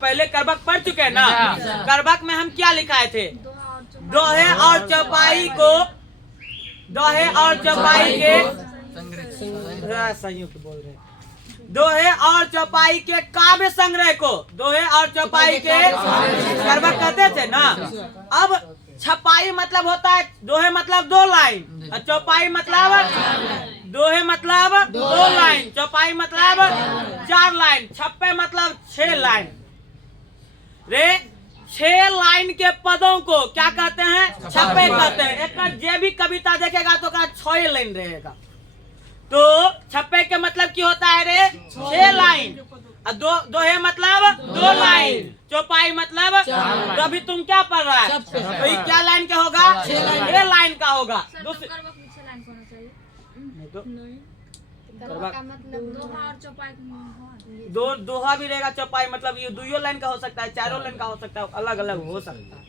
पहले करबक पढ़ चुके हैं ना। करबक में हम क्या लिखाए थे? दोहे और चौपाई को, दोहे और चौपाई के संयुक्त बोल रहे, दोहे और चौपाई के काव्य संग्रह को, दोहे और चौपाई के करबक कहते थे ना। अब छपाई मतलब होता है, दोहे मतलब 2 लाइन और चौपाई मतलब, दोहे मतलब 2 लाइन, चौपाई मतलब 4 लाइन, छप्पे मतलब 6 लाइन। रे 6 लाइन के पदों को क्या कहते हैं? छप्पे कहते हैं। एक जे भी कविता देखेगा तो का 6 लाइन रहेगा। तो छप्पे के मतलब क्या होता है रे? 6 लाइन। दोहे मतलब 2 लाइन, चौपाई मतलब, तो अभी तुम क्या पढ़ रहा है? तो ये क्या लाइन का होगा? 6 लाइन का होगा। दोहा भी रहेगा, चौपाई मतलब ये 2 लाइन का हो सकता है, 4 लाइन का हो सकता है, अलग अलग हो सकता है।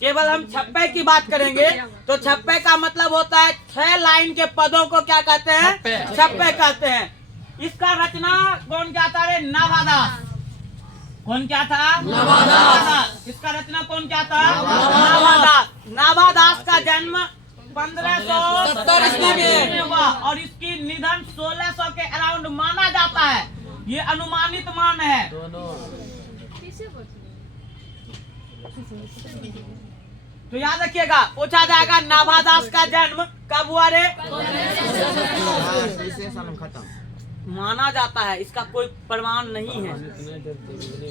केवल हम छप्पे की बात करेंगे तो छप्पे का मतलब होता है 6 लाइन के पदों को क्या कहते हैं? छप्पे कहते हैं। इसका रचना कौन क्या था रे? नाभादास। कौन क्या था? नाभादास। इसका रचना कौन क्या था? नाभादास। नाभादास का जन्म 1570 ईस्वी में हुआ और इसकी निधन 1600 के अराउंड माना जाता है। ये अनुमानित मान है। तो याद रखिएगा, पूछा जाएगा नाभादास का जन्म कब हुआ रे? माना जाता है, इसका कोई प्रमाण नहीं है।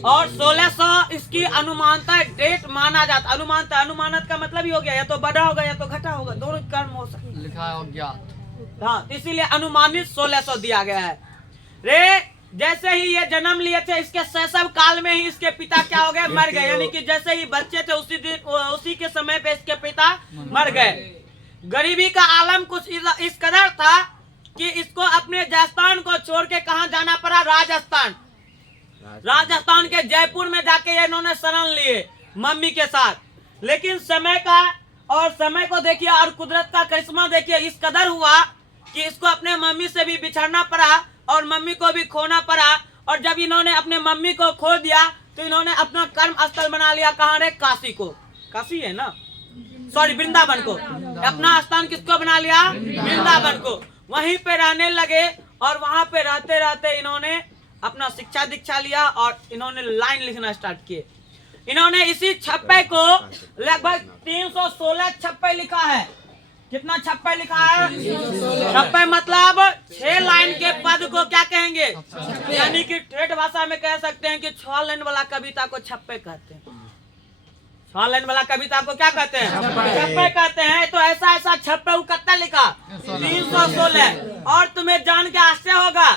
और 1600 इसकी अनुमानता डेट माना जाता। अनुमानता, अनुमानत का मतलब ही हो गया या तो बढ़ा होगा या तो घटा होगा, दोनों कर्म हो सकते, लिखा है अज्ञात। हाँ, इसीलिए अनुमानित 1600 दिया गया है रे। जैसे ही ये जन्म लिए थे, इसके शैशव काल में ही इसके पिता क्या हो गए? मर गए। यानी कि जैसे ही बच्चे थे उसी के समय पे इसके पिता मर गए। गरीबी का आलम कुछ इस कदर था कि इसको अपने जयस्थान को छोड़ के कहाँ जाना पड़ा? राजस्थान। राजस्थान के जयपुर में जाके इन्होंने शरण लिए मम्मी के साथ। लेकिन समय का और समय को देखिए और कुदरत का करिश्मा देखिए, इस कदर हुआ कि इसको अपने मम्मी से भी बिछड़ना पड़ा और मम्मी को भी खोना पड़ा। और जब इन्होंने अपने मम्मी को खो दिया तो इन्होंने अपना कर्म स्थल बना लिया। कहाँ रे? काशी को। काशी है ना, सॉरी वृंदावन को। अपना स्थान किसको बना लिया? वृंदावन को। वहीं पे रहने लगे और वहां पे रहते रहते इन्होंने अपना शिक्षा दीक्षा लिया और इन्होंने लाइन लिखना स्टार्ट किए। इन्होंने इसी छप्पे को लगभग 316 छप्पे लिखा है। कितना छप्पे लिखा है? छप्पे मतलब 6 लाइन के पद को क्या कहेंगे? यानी कि ठेठ भाषा में कह सकते हैं कि 6 लाइन वाला कविता को छप्पे कहते हैं। 6 लाइन वाला कविता को क्या कहते हैं? छप्पे कहते हैं। तो ऐसा ऐसा छप्पे वो कितना लिखा? 316। और तुम्हें जान के आश्चर्य होगा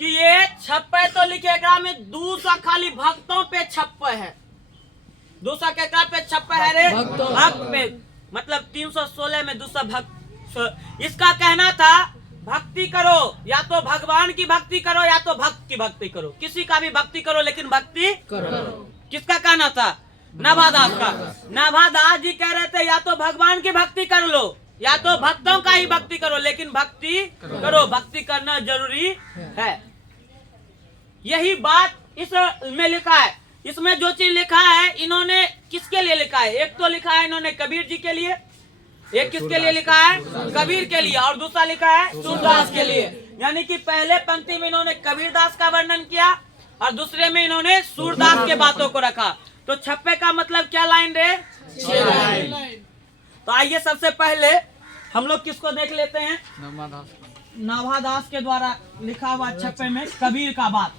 कि ये छप्पे तो लिखेगा में 200 खाली भक्तों पे छप्पे है। 200 के क्या पे छप्पे है रे? भक्त पे। मतलब 316 में 200 भक्त। इसका कहना था भक्ति करो, या तो भगवान की भक्ति करो या तो भक्त की भक्ति करो। किसी का भी भक्ति करो लेकिन भक्ति करो। किसका कहना था? नाभादास का। नाभादास जी कह रहे थे या तो भगवान की भक्ति कर लो या तो भक्तों का ही भक्ति करो, लेकिन भक्ति करो। भक्ति करना जरूरी है। यही बात इस में लिखा है। इसमें जो चीज लिखा है इन्होंने किसके लिए लिखा है? एक तो लिखा है इन्होंने कबीर जी के लिए, एक किसके लिए लिखा है? कबीर के लिए, और दूसरा लिखा है सूरदास के लिए। यानी कि पहले पंक्ति में इन्होंने कबीर दास का वर्णन किया और दूसरे में इन्होंने सूरदास के बातों को रखा। तो छप्पे का मतलब क्या लाइन रे? 6 लाइन। तो आइए सबसे पहले हम लोग किसको देख लेते हैं? नाभादास के द्वारा लिखा हुआ छप्पे में कबीर का बात।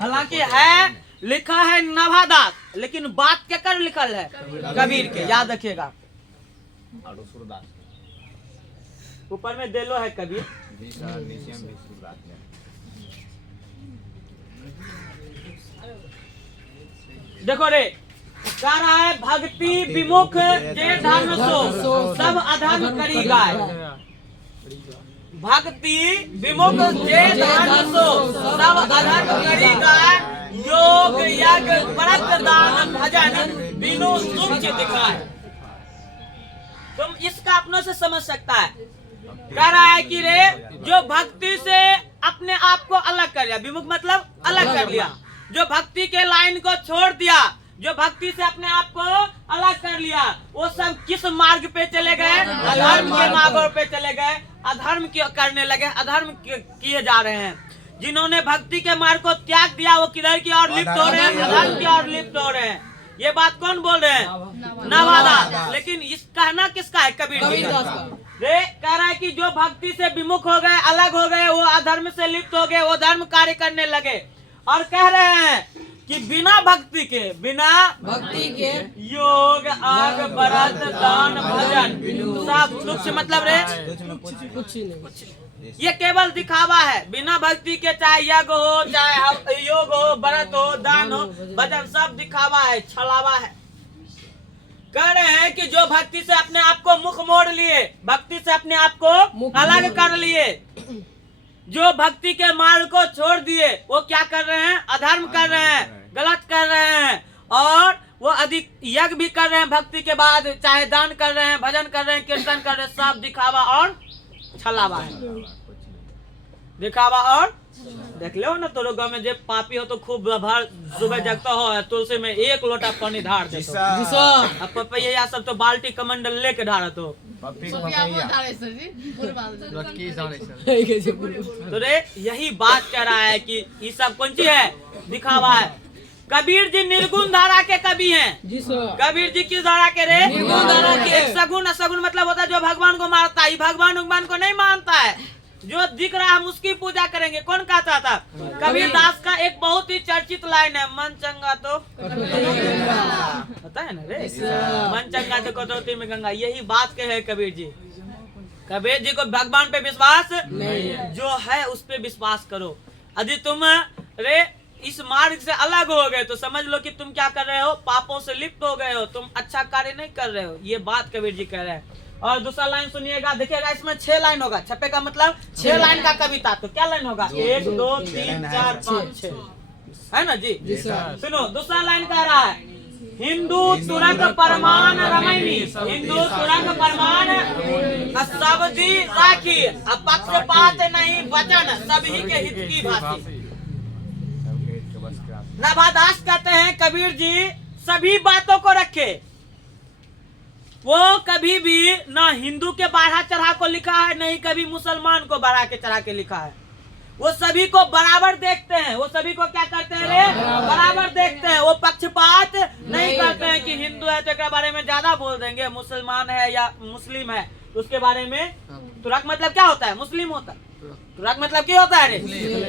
हालांकि है लिखा है नाभादास, लेकिन बात क्या कर लिखल है? कबीर के। याद रखिएगा। ऊपर में देलो है कबीर। देखो रे, कह रहा है भक्ति विमुख जे धर्म सो सब अधर्म करी गाय। भक्ति विमुख जे धर्म सो सब अधर्म करी गाय। योग यज्ञ व्रत दान भजन बिनु सुख दिखाए। तुम इसका अपनों से समझ सकता है। कह रहा है कि रे जो भक्ति से अपने आप को अलग कर लिया, विमुख मतलब अलग कर लिया, जो भक्ति के लाइन को छोड़ दिया, जो भक्ति से अपने आप को अलग कर लिया, वो सब किस मार्ग पे चले गए? अधर्म के मार्ग पे चले गए, अधर्म करने लगे, अधर्म किए जा रहे हैं। जिन्होंने भक्ति के मार्ग को त्याग दिया वो किधर की ओर लिप्त हो रहे हैं? अधर्म की ओर लिप्त हो रहे हैं। ये बात कौन बोल रहे हैं? नवादा। लेकिन इस कहना किसका है? कबीर जी का। रे कह रहा है कि जो भक्ति से विमुख हो गए, अलग हो गए, वो अधर्म से लिप्त हो गए, वो धर्म कार्य करने लगे। और कह रहे हैं कि बिना भक्ति के योग आग व्रत दान भजन सब तुच्छ, मतलब रे कुछ नहीं, ये केवल दिखावा है। बिना भक्ति के चाहे यज्ञ हो, चाहे योग हो, व्रत हो, दान हो, भजन सब दिखावा है, छलावा है। कह रहे हैं कि जो भक्ति से अपने आप को मुख मोड़ लिए, भक्ति से अपने आप को अलग कर लिए, जो भक्ति के मार्ग को छोड़ दिए, वो क्या कर रहे हैं? अधर्म कर रहे हैं, गलत कर रहे हैं। और वो अधिक यज्ञ भी कर रहे हैं भक्ति के बाद, चाहे दान कर रहे हैं, भजन कर रहे हैं, कीर्तन कर रहे हैं, सब दिखावा और छलावा है। दिखावा और देख लो ना, तो गाँव में जब पापी हो तो खूब भर सुबह जगता हो, तुलसी में 1 लोटा पानी ढार देते हो। अब पपैया सब तो बाल्टी कमंडल लेके ढारा तो रे यही बात कह रहा है कि ये सब कौन सी है? दिखावा है। कबीर जी निर्गुण धारा के कवि हैं। कबीर जी किस धारा के रे? निर्गुण धारा के। सगुण असगुण मतलब होता है जो भगवान को मारता है, भगवान को नहीं मानता है। जो दिख रहा है हम उसकी पूजा करेंगे। कौन कहता था? कबीर दास का एक बहुत ही चर्चित लाइन है, मन चंगा तो पता है ना रे, मन चंगा तो कटौती में गंगा। यही बात कहे कबीर जी। कबीर जी को भगवान पे विश्वास नहीं, जो है उस पे विश्वास करो। यदि तुम रे इस मार्ग से अलग हो गए तो समझ लो कि तुम क्या कर रहे हो? पापों से लिप्त हो गए हो, तुम अच्छा कार्य नहीं कर रहे हो। ये बात कबीर जी कह रहे हैं। और दूसरा लाइन सुनिएगा, देखिएगा इसमें 6 लाइन होगा। छप्पे का मतलब 6 लाइन का कविता। तो क्या लाइन होगा? 1 2 3 4 5 6 है ना जी? सुनो दूसरा लाइन कह रहा है, हिंदू तुरंग परमान रमैनी, हिंदू तुरंग परमान सबदी राखी, पक्षपात नहीं वचन सभी के हित की भाषी। नवादास कहते हैं कबीर जी सभी बातों को रखे। वो कभी भी ना हिंदू के बढ़ा चढ़ा को लिखा है, नहीं कभी मुसलमान को बढ़ा के चढ़ा के लिखा है। वो सभी को बराबर देखते हैं। वो सभी को क्या करते हैं रे? बराबर देखते हैं। वो पक्षपात नहीं करते हैं कि हिंदू है तो इसके बारे में ज्यादा बोल देंगे, मुसलमान है या मुस्लिम है उसके बारे में। तुरक मतलब क्या होता है? मुस्लिम होता है। तुरक मतलब क्या होता है रे?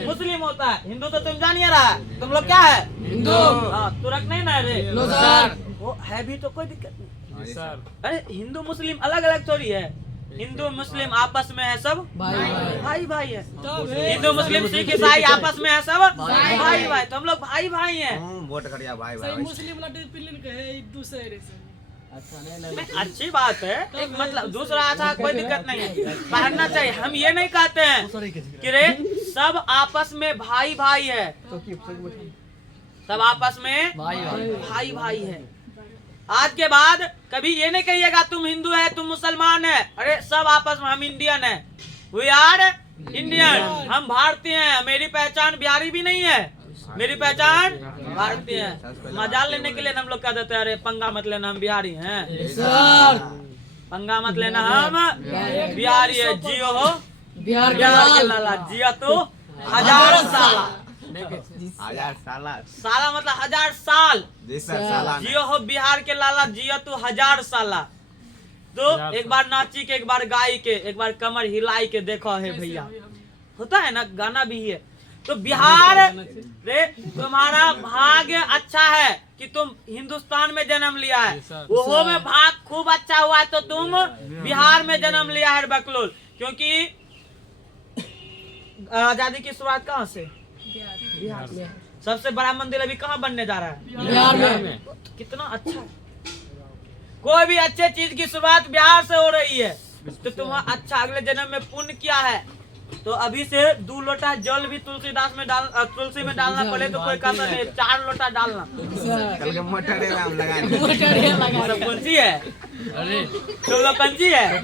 मुस्लिम होता है। हिंदू तो तुम जान ही रहा है, तुम लोग क्या है? हिंदू। तुरक नहीं ना रे? वो है भी तो कोई दिक्कत नहीं। अरे हिंदू मुस्लिम अलग अलग थोड़ी है। हिंदू मुस्लिम आपस में है सब भाई भाई है। हिंदू मुस्लिम सिख ईसाई आपस में है सब भाई भाई। तो हम लोग भाई भाई हैं। वोट करिया भाई भाई। मुस्लिम एक दूसरे से अच्छी बात है। एक मतलब दूसरा ऐसा कोई दिक्कत नहीं है, पढ़ना चाहिए। हम ये नहीं कहते हैं कि रे सब आपस में भाई भाई है, सब आपस में भाई भाई है। आज के बाद कभी ये नहीं कहिएगा तुम हिंदू है तुम मुसलमान है। अरे सब आपस में हम इंडियन है, वी आर इंडियन, हम भारतीय हैं। मेरी पहचान बिहारी भी नहीं है, मेरी पहचान भारतीय है। मजाल लेने के लिए हम लोग कह देते हैं अरे पंगा मत लेना हम बिहारी हैं, पंगा मत लेना हम बिहारी है। जियो हो बिहार के लाला, जिया तो 1000 साल, 1000 साल साला मतलब 1000 साल। साल जियो हो बिहार के लाला, जिया तू 1000 साल। तो एक बार नाची के, एक बार गाई के, एक बार कमर हिलाई के देखो है भैया, होता है ना, गाना भी है। तो बिहार रे तुम्हारा भाग्य अच्छा है कि तुम हिंदुस्तान में जन्म लिया है। वो में भाग खूब अच्छा हुआ है तो तुम बिहार में जन्म लिया है बकलोल। क्योंकि आजादी की शुरुआत कहाँ से? बिहार में। सबसे बड़ा मंदिर अभी कहाँ बनने जा रहा है? बिहार में। कितना अच्छा है। कोई भी अच्छे चीज की शुरुआत बिहार से हो रही है तो तुम्हारा अच्छा अगले जन्म में पुण्य क्या है। तो अभी से 2 लोटा जल भी तुलसीदास में तुलसी में डालना पड़े तो कोई कहता नहीं 4 लोटा डालना। सब कौन सी है? अरे तुम लोग कौन सी है?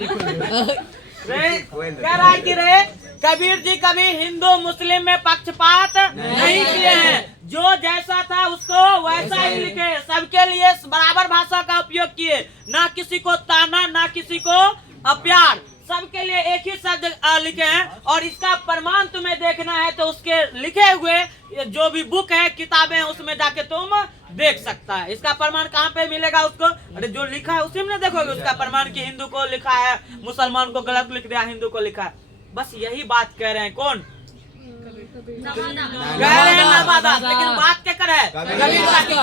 रे कह रहा है कि रे कबीर जी कभी हिंदू मुस्लिम में पक्षपात नहीं किए हैं। जो जैसा था उसको वैसा ही लिखे, सबके लिए बराबर भाषा का उपयोग किए, ना किसी को ताना ना किसी को प्यार, सबके लिए एक ही शब्द लिखे हैं। और इसका प्रमाण तुम्हें देखना है तो उसके लिखे हुए जो भी बुक है, किताबें हैं, उसमें जाके तुम देख सकता है। इसका प्रमाण कहाँ पे मिलेगा उसको? अरे जो लिखा है उसी में देखोगे उसका प्रमाण कि हिंदू को लिखा है, मुसलमान को गलत लिख दिया, हिंदू को लिखा है। बस यही बात कह रहे हैं। कौन कह रहे हैं? नवादा। लेकिन बात क्या कर है?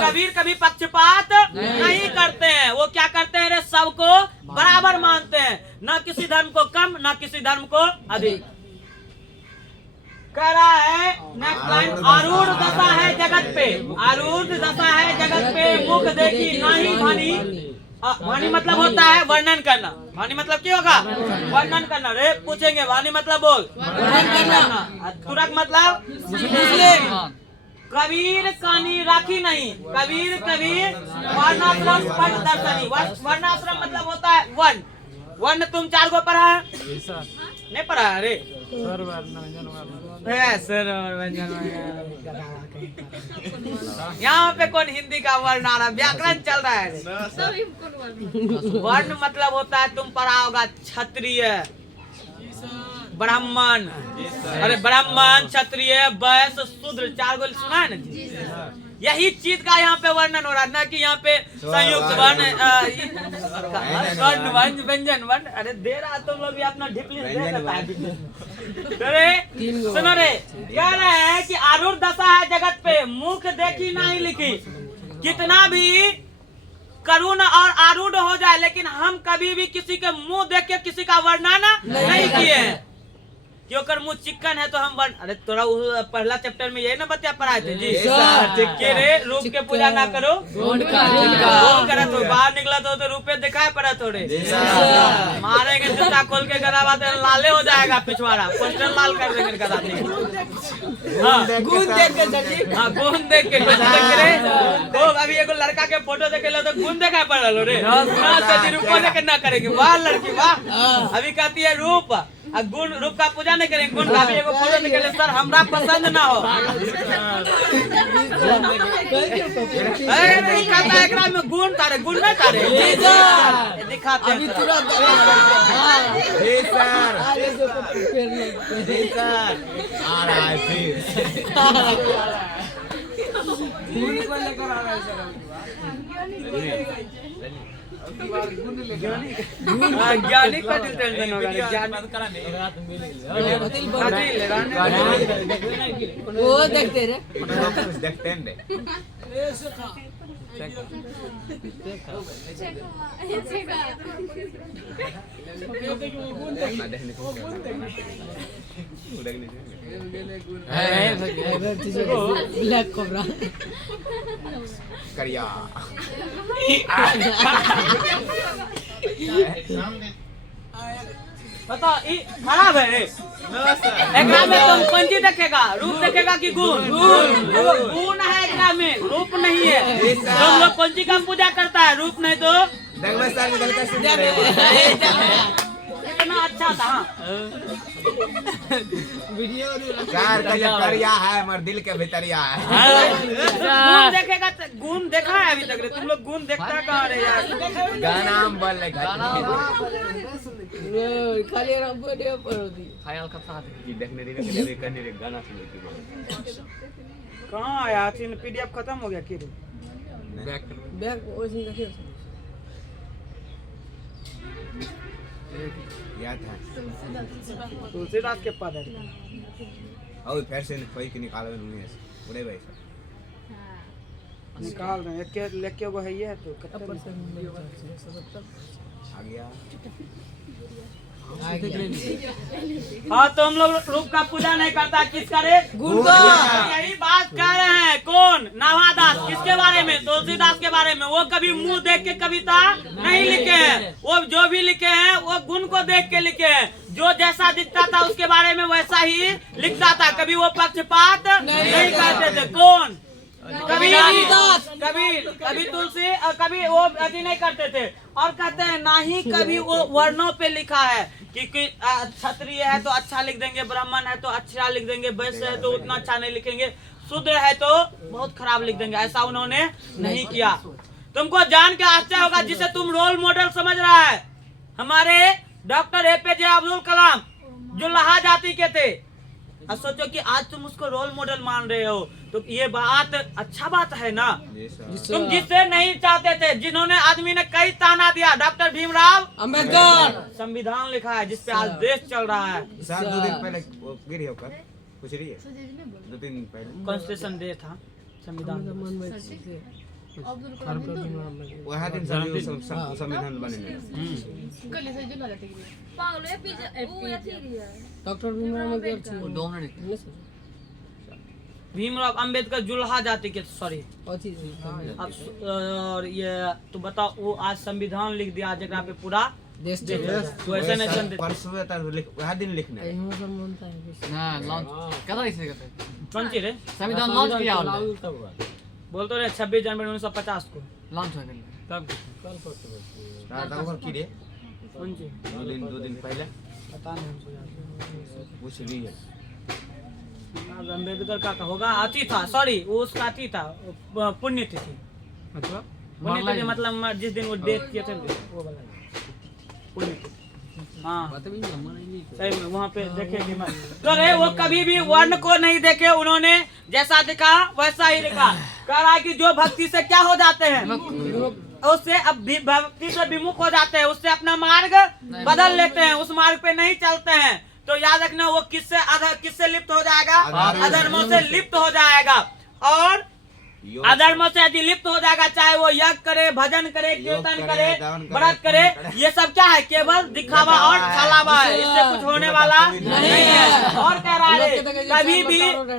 कबीर कभी पक्षपात नहीं करते हैं। वो क्या करते हैं? सबको बराबर मानते हैं, ना किसी धर्म को कम ना किसी धर्म को अधिक। कह रहा है नेक्स्ट लाइन, आरूढ़ दशा है जगत पे, आरूढ़ दशा है जगत पे, मुख देखी नहीं भानी। वाणी मतलब होता है वर्णन करना। वाणी मतलब क्या होगा? वर्णन करना। रे पूछेंगे वाणी मतलब बोल, वर्णन करना। तुरक मतलब मुस्लिम। कबीर कानी राखी नहीं, कबीर कबीर वर्णाश्रम पद दर्शनी। वर्णाश्रम मतलब होता है वर्ण। वर्ण तुम 4 को पढ़ा है? नहीं पढ़ा है? अरे यहाँ पे कौन हिंदी का वर्ण आ रहा? व्याकरण चल रहा है। वर्ण मतलब होता है, तुम पढ़ा होगा, क्षत्रिय, ब्राह्मण, अरे ब्राह्मण, क्षत्रिय, वैश्य, शूद्र, 4 गो सुना है ना? यही चीज का यहाँ पे वर्णन हो रहा है, ना कि यहाँ पे संयुक्त वर्ण, स्वर्ण वर्ण, व्यंजन वर्ण। अरे दे रहा तुम लोग भी अपना ढिपली दे देता है। अरे सुनो रे, कह रहे हैं कि आरूढ़ दशा है जगत पे, मुख देखी नहीं लिखी। कितना भी करुण और आरूढ़ हो जाए, लेकिन हम कभी भी किसी के मुंह देख के किसी का वर्णन नहीं किए हैं। क्योंकि मुंह चिकन है तो हम अरे थोड़ा पहला चैप्टर में यही ना बच्चा पढ़ाए थे जी कि रे रूप के पूजा ना करो, करा तो बाहर निकला तो रूपे दिखाए पड़ा थोड़े। मारेंगे जूता खोल के गला बात लाले हो जाएगा, पिछवाड़ा पोस्टर लाल कर देंगे गला। गुण देख के, हाँ गुण देख के तो अभी एगो लड़का के फोटो देखे लो तो गुण देखा पड़ा लो रे, रूपो देख ना करेंगे। वाह लड़की वाह, अभी कहती है रूप, गुण रूप का पूजा नहीं करेंगे, गुण का भी एगो फोटो देखे ले सर हमरा पसंद ना हो। अरे नहीं कहता है एकरा में गुण तारे, गुण नहीं तारे दिखाते हैं तुरंत। आ रहा है फिर ज्ञानी का टेंशन होगा, वो देखते रे, देखते हैं ब्लैक कोबरा करिया। बताओ खराब है रे। एकरा में तुम पंची देखेगा, रूप देखेगा कि गुण? गुण है एकरा में, रूप नहीं है। तुम लोग पंची का पूजा करता है, रूप नहीं तो इतना अच्छा था। करिया है हमारे दिल के भीतरिया है। गुण देखेगा, गुण देखा है अभी तक रे? तुम लोग गुण देखता कहाँ रे यार? गाना हम बोल रहे खाली वीडियो पर होती ख्याल का साथ कि देखने रे करने रे गाना सुने की कहाँ आया? पीडीएफ खत्म हो गया कि रे? बैक ओसी का याद है तुलसीदास के पद है। और फिर से कोई के निकालो नहीं है बड़े भाई निकाल रहे हैं, एक लेके वो है ये तो आ गया। हाँ तो हम लोग रूप का पूजा नहीं करता, किस करे? गुण का। यही बात कह रहे हैं। कौन? नवादास। किसके बारे में? तुलसीदास के बारे में। वो कभी मुंह देख के कविता नहीं लिखे हैं, वो जो भी लिखे हैं वो गुण को देख के लिखे हैं। जो जैसा दिखता था उसके बारे में वैसा ही लिखता था, कभी वो पक्षपात नहीं करते थे। कौन? कभी कभी तुलसी और कभी वो अति नहीं करते थे। और कहते हैं ना ही कभी वो वर्णों पे लिखा है कि क्षत्रिय है तो अच्छा लिख देंगे, ब्राह्मण है तो अच्छा लिख देंगे, वैश्य है तो उतना अच्छा नहीं लिखेंगे, शूद्र है तो बहुत खराब लिख देंगे। ऐसा उन्होंने नहीं किया। तुमको जान के आश्चर्य होगा, जिसे तुम रोल मॉडल समझ रहा है, हमारे डॉक्टर APJ अब्दुल कलाम जुल्हा जाति के थे। अब सोचो कि आज तुम उसको रोल मॉडल मान रहे हो, तो ये बात अच्छा बात है ना। तुम जिससे नहीं चाहते थे, जिन्होंने आदमी ने कई ताना दिया, डॉक्टर भीमराव अम्बेडकर संविधान लिखा है जिसपे आज देश चल रहा है। सर 2 दिन पहले वो गिरी होकर कुछ रही है 2 दिन पहले कॉन्स्टिट्यूशन डे था, संविधान वह दिन संविधान बने डॉक्टर भीमराव अम्बेडकर जुल्हा जाति के, सॉरी। अब और ये तो बताओ, वो आज संविधान लिख दिया जगह पे पूरा देश तो ऐसे नहीं चलते। परसों वह दिन लिखना है। कौन सी रे संविधान लॉन्च किया बोल तो रहे 26 जनवरी 1950 को लॉन्च हो गया तब की रे कौन सी 2 दिन पहले पता नहीं कुछ रही है। अम्बेडकर का होगा अति था, सॉरी वो उसका अति था, पुण्यतिथि। पुण्यतिथि मतलब जिस दिन वो डेथ किए थे वो वाला पुण्यतिथि। हाँ सही में वहाँ पे देखे कि मैं तो रे वो कभी भी वर्ण को नहीं देखे, उन्होंने जैसा दिखा वैसा ही लिखा। कह रहा है कि जो भक्ति से क्या हो जाते हैं, उससे अब भक्ति से विमुख हो जाते हैं, उससे अपना मार्ग बदल लेते हैं, उस मार्ग पे नहीं चलते हैं। तो याद रखना वो किससे लिप्त हो जाएगा, अधर्मों से लिप्त हो जाएगा। और अधर्मों से यदि लिप्त हो जाएगा, चाहे वो यज्ञ करे, भजन करे, कीर्तन करे, व्रत करे, ये सब क्या है, केवल दिखावा और छलावा है, इससे कुछ होने वाला नहीं है। और कह रहा है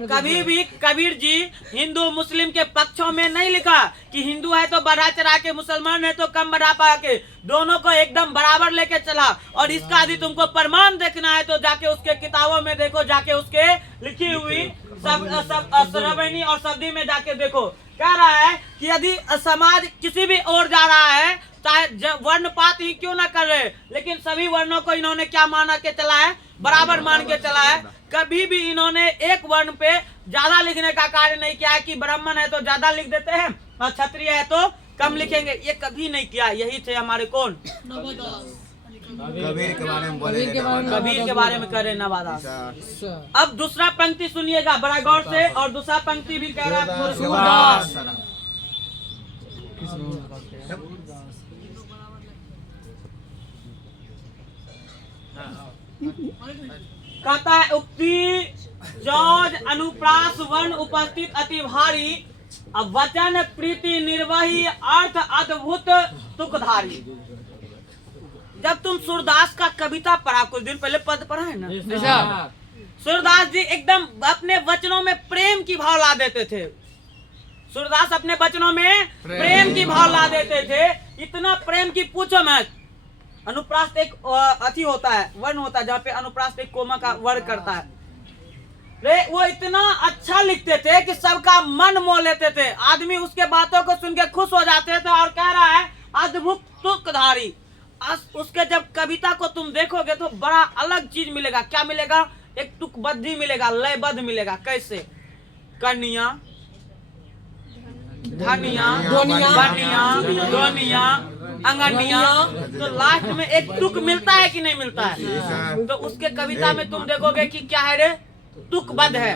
कभी भी कबीर जी हिंदू मुस्लिम के पक्षों में नहीं लिखा कि हिंदू है तो बढ़ा चढ़ा के, मुसलमान है तो कम बढ़ा पा के, दोनों को एकदम बराबर लेके चला। और इसका यदि तुमको प्रमाण देखना है तो जाके उसके किताबों में देखो, जाके उसके लिखी हुई श्रवणी और शब्दी में जाके देखो। कह रहा है कि यदि समाज किसी भी ओर जा रहा है, चाहे वर्णपात ही क्यों ना कर रहे, लेकिन सभी वर्णों को इन्होंने क्या माना के चला है, बराबर मान के चला है। कभी भी इन्होंने एक वर्ण पे ज्यादा लिखने का कार्य नहीं किया है कि ब्राह्मण है तो ज्यादा लिख देते हैं और क्षत्रिय है तो कम लिखेंगे, ये कभी नहीं किया। यही थे हमारे कौन, कबीर के बारे में बोले, कबीर के बारे में कह रहे नवादास। अब दूसरा पंक्ति सुनिएगा बड़ा गौर से, और दूसरा पंक्ति भी कह रहा है सूरदास। कहता है उक्ति जौज अनुप्रास वर्ण उपस्थित अति भारी, अब वचन प्रीति निर्वही अर्थ अद्भुत तुकधारी। जब तुम सूरदास का कविता पढ़ा, कुछ दिन पहले पद पढ़ा है ना, सूरदास जी एकदम अपने वचनों में प्रेम की भाव ला देते थे। सूरदास अपने वचनों में प्रेम की भाव ला देते थे, इतना प्रेम की पूछो मत। अनुप्रास्त एक अति होता है, वर्ण होता है, जहाँ पे अनुप्रास्त एक कोमा का वर्ण करता है। वो इतना अच्छा लिखते थे कि सबका मन मोह लेते थे, आदमी उसके बातों को सुन के खुश हो जाते थे। और कह रहा है अद्भुत तुकधारी। उसके जब कविता को तुम देखोगे तो बड़ा अलग चीज मिलेगा। क्या मिलेगा, एक तुकबद्धी मिलेगा, लयबद्ध मिलेगा। कैसे, कन्या, धनिया, बनिया, दोनिया, अंगनिया, तो लास्ट में एक तुक मिलता है कि नहीं मिलता है। तो उसके कविता में तुम देखोगे कि क्या है रे, तुकबद्ध है।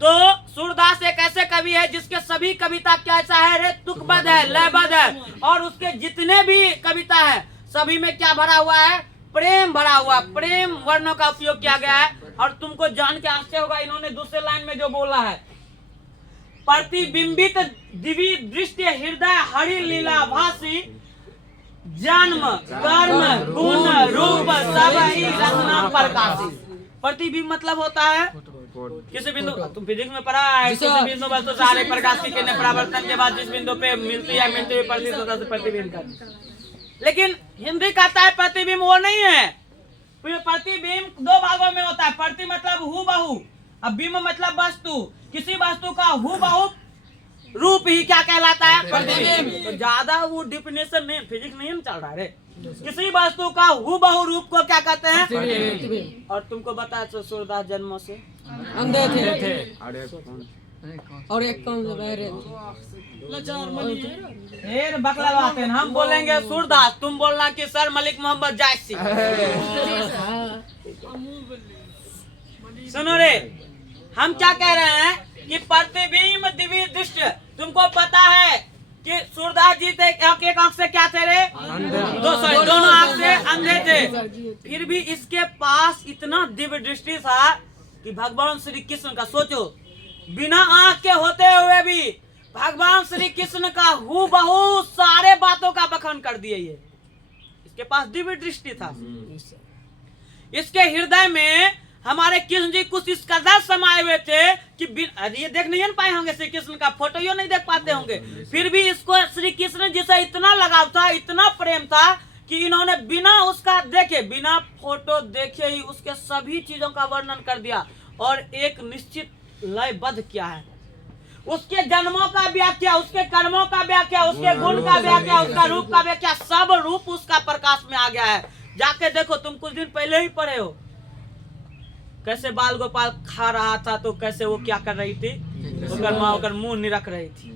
तो सूरदास एक ऐसे कवि है जिसके सभी कविता कैसा है रे, तुकबद्ध है, लयबद्ध है। और उसके जितने भी कविता है सभी में क्या भरा हुआ है, प्रेम भरा हुआ, प्रेम वर्णों का उपयोग किया गया है। और तुमको जान के आश्चर्य होगा, इन्होंने दूसरे लाइन में जो बोला है, प्रतिबिंबित दिव्य दृष्टि हृदय हरि लीला भाषी, जन्म कर्म गुण रूप सब ही रत्ना प्रकाशी। प्रतिबिंब मतलब होता है किसी बिंदु, तुम फिजिक्स में पढ़ा है, किसी बिंदु वस्तु सारे प्रकाश की किरण परावर्तन के बाद जिस बिंदु पे मिलती है, मिलती हुई प्रतीत होता है प्रतिबिंब का। लेकिन हिंदी कहता है प्रतिबिंब वो नहीं है। प्रतिबिंब दो भागों में होता है। प्रति मतलब हूबहू, अब बिंब मतलब वस्तु। किसी वस्तु का हूबहू रूप ही क्या कहलाता है? प्रतिबिंब। तो ज्यादा वो डिफिनेशन नहीं, फिजिक्स नहीं ना चल रहा है। किसी वस्तु का हूबहू रूप को क्या कहते हैं? प्रतिबिंब। और तुमको बताया तो सूरदास जन्मों से अंधे थे और एक कौन? और एक कौन से बहरे थे। लाचार मनी फिर बकला बातें हम बोलेंगे सूरदास, तुम बोलना कि सर मलिक मोहम्मद जायसी। सुनो रे, हम क्या कह रहे हैं कि प्रतिबिंब दिव्य दृष्टि। तुमको पता है कि सूरदास जी थे एक आंख से क्या थे रे? दोनों आंख से अंधे थे। फिर भी इसके पास इतना दिव्य दृष्टि था कि भगवान श्री कृष्ण का, सोचो, बिना आंख के होते हुए भी भगवान श्री कृष्ण का हूबहू सारे बातों का बखान कर दिए। ये इसके पास दिव्य दृष्टि था। इसके हृदय में हमारे कृष्ण जी कुछ इस कदर समाये हुए थे कि ये देख नहीं पाए होंगे, श्री कृष्ण का फोटो यो नहीं देख पाते होंगे। फिर भी इसको श्री कृष्ण जी से इतना लगाव था, इतना प्रेम था कि इन्होंने बिना उसका देखे, बिना फोटो देखे ही उसके सभी चीजों का वर्णन कर दिया और एक निश्चित लयबद्ध किया है। उसके जन्मों का व्याख्या, उसके कर्मों का व्याख्या, उसके गुण का व्याख्या, उसका रूप का व्याख्या, सब रूप उसका प्रकाश में आ गया है। जाके देखो, तुम कुछ दिन पहले ही पढ़े हो कैसे बाल गोपाल खा रहा था, तो कैसे वो क्या कर रही थी, उसका माँ होकर मुंह निरख रही थी,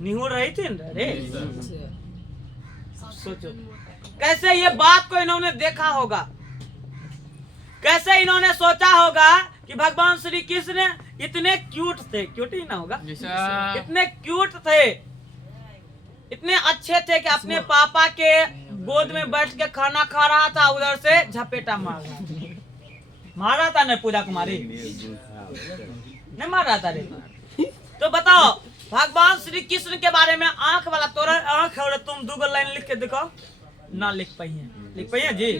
निहुर रही थी रे। सोचो कैसे ये बात को इन्होंने देखा होगा, कैसे इन्होंने सोचा होगा कि भगवान श्री कृष्ण इतने क्यूट थे, क्यूट ही ना होगा, इतने क्यूट थे, इतने अच्छे थे कि अपने पापा के गोद में बैठ के खाना खा रहा था, उधर से झपेटा मार रहा था। मारा था न पूजा कुमारी, नहीं मार रहा था रे। तो बताओ, भगवान श्री कृष्ण के बारे में आंख वाला तोरा आंख है, तुम दो लाइन लिख के दिखाओ ना। लिख पाइए, लिख पाइए जी।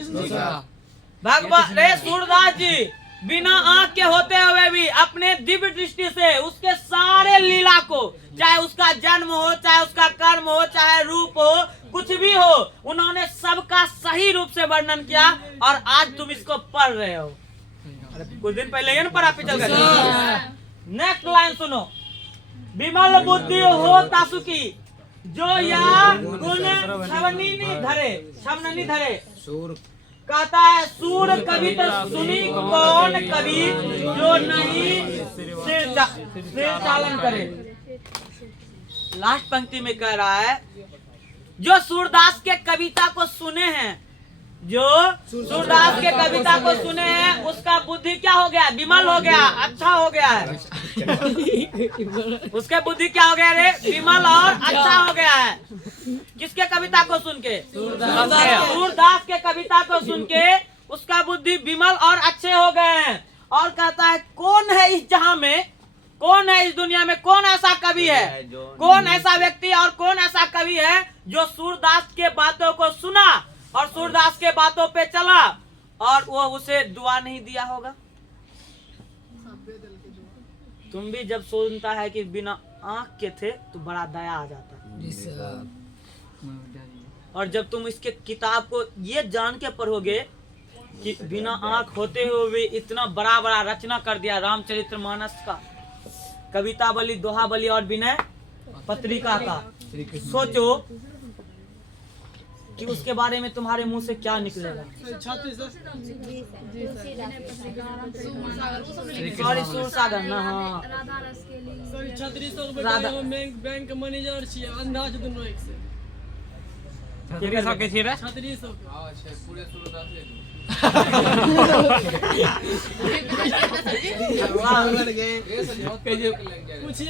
भगवान रे सूरदास जी बिना आंख के होते हुए भी अपने दिव्य दृष्टि से उसके सारे लीला को, चाहे उसका जन्म हो, चाहे उसका कर्म हो, चाहे रूप हो, कुछ भी हो, उन्होंने सबका सही रूप से वर्णन किया। और आज तुम इसको पढ़ रहे हो। कुछ दिन पहले ये ना पढ़ा, पिछल गए। नेक्स्ट लाइन सुनो, विमल बुद्धि हो तासुकी जो या गुण शवनी धरे। सूर कहता है सूर कभी तो सुनी कौन कभी जो नहीं सिर चालन करे। लास्ट पंक्ति में कह रहा है जो सूरदास के कविता को सुने हैं, जो सूरदास के कविता को सुने हैं, उसका बुद्धि क्या हो गया? विमल हो गया, अच्छा हो गया है। उसके बुद्धि क्या हो गया रे? विमल और अच्छा हो गया है। किसके कविता को सुन के? सूरदास के कविता को सुन के उसका बुद्धि विमल और अच्छे हो गए हैं। और कहता है कौन है इस जहां में, कौन है इस दुनिया में, कौन ऐसा कवि है, कौन ऐसा व्यक्ति और कौन ऐसा कवि है जो सूरदास के बातों को सुना और सूरदास के बातों पे चला और वो उसे दुआ नहीं दिया होगा। तुम भी जब सुनता है कि बिना आंख के थे तो बड़ा दया आ जाता है। और जब तुम इसके किताब को ये जान के पढ़ोगे कि बिना आंख होते हुए भी इतना बड़ा बड़ा रचना कर दिया रामचरितमानस का, कवितावली, दोहावली और विनय पत्रिका का, सोचो कि उसके बारे में तुम्हारे मुंह से क्या निकलेगा। सॉरी सूरसागर ना, हाँ बैंक मैनेजर छी, अंदाज दुनो एक से छतरी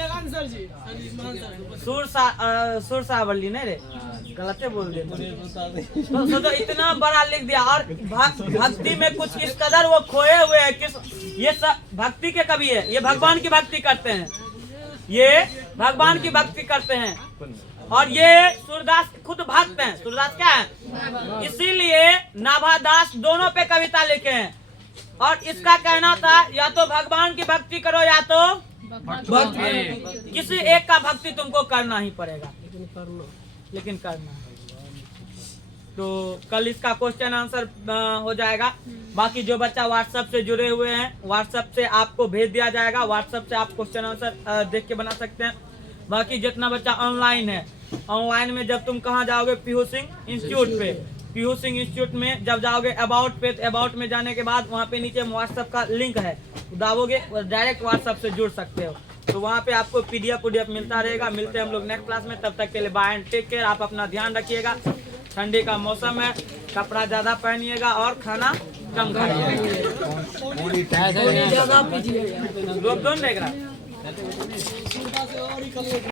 आंसर जी सूरसावली नहीं रे, गलते बोल दिए। तो इतना बड़ा लिख दिया। और भक्ति में कुछ इस कदर वो खोए हुए हैं। किस ये सब भक्ति के कवि है, ये भगवान की भक्ति करते हैं, ये भगवान की भक्ति करते हैं। और ये सूरदास खुद भक्त हैं। सूरदास क्या है? इसीलिए नाभादास दोनों पे कविता लिखे हैं। और इसका कहना था या तो भगवान की भक्ति करो या तो किसी एक का भक्ति तुमको करना ही पड़ेगा, लेकिन करना है। तो कल इसका क्वेश्चन आंसर हो जाएगा। बाकी जो बच्चा व्हाट्सएप से जुड़े हुए हैं, व्हाट्सएप से आपको भेज दिया जाएगा, व्हाट्सएप से आप क्वेश्चन आंसर देख के बना सकते हैं। बाकी जितना बच्चा ऑनलाइन है, ऑनलाइन में जब तुम कहाँ जाओगे, पीहू सिंह इंस्टीट्यूट पे, पीहू सिंह इंस्टीट्यूट में जब जाओगे अबाउट पे, अबाउट में जाने के बाद वहाँ पे नीचे व्हाट्सएप का लिंक है, दाबोगे और डायरेक्ट व्हाट्सएप से जुड़ सकते हो। तो वहाँ पे आपको पीडीएफ मिलता रहेगा। मिलते हैं हम लोग नेक्स्ट क्लास में, तब तक के लिए बाय एंड टेक केयर। आप अपना ध्यान रखिएगा, ठंडी का मौसम है, कपड़ा ज्यादा पहनिएगा और खाना कम खाइएगा। ज़्यादा पीजिएगा। लोग कौन देख रहा है?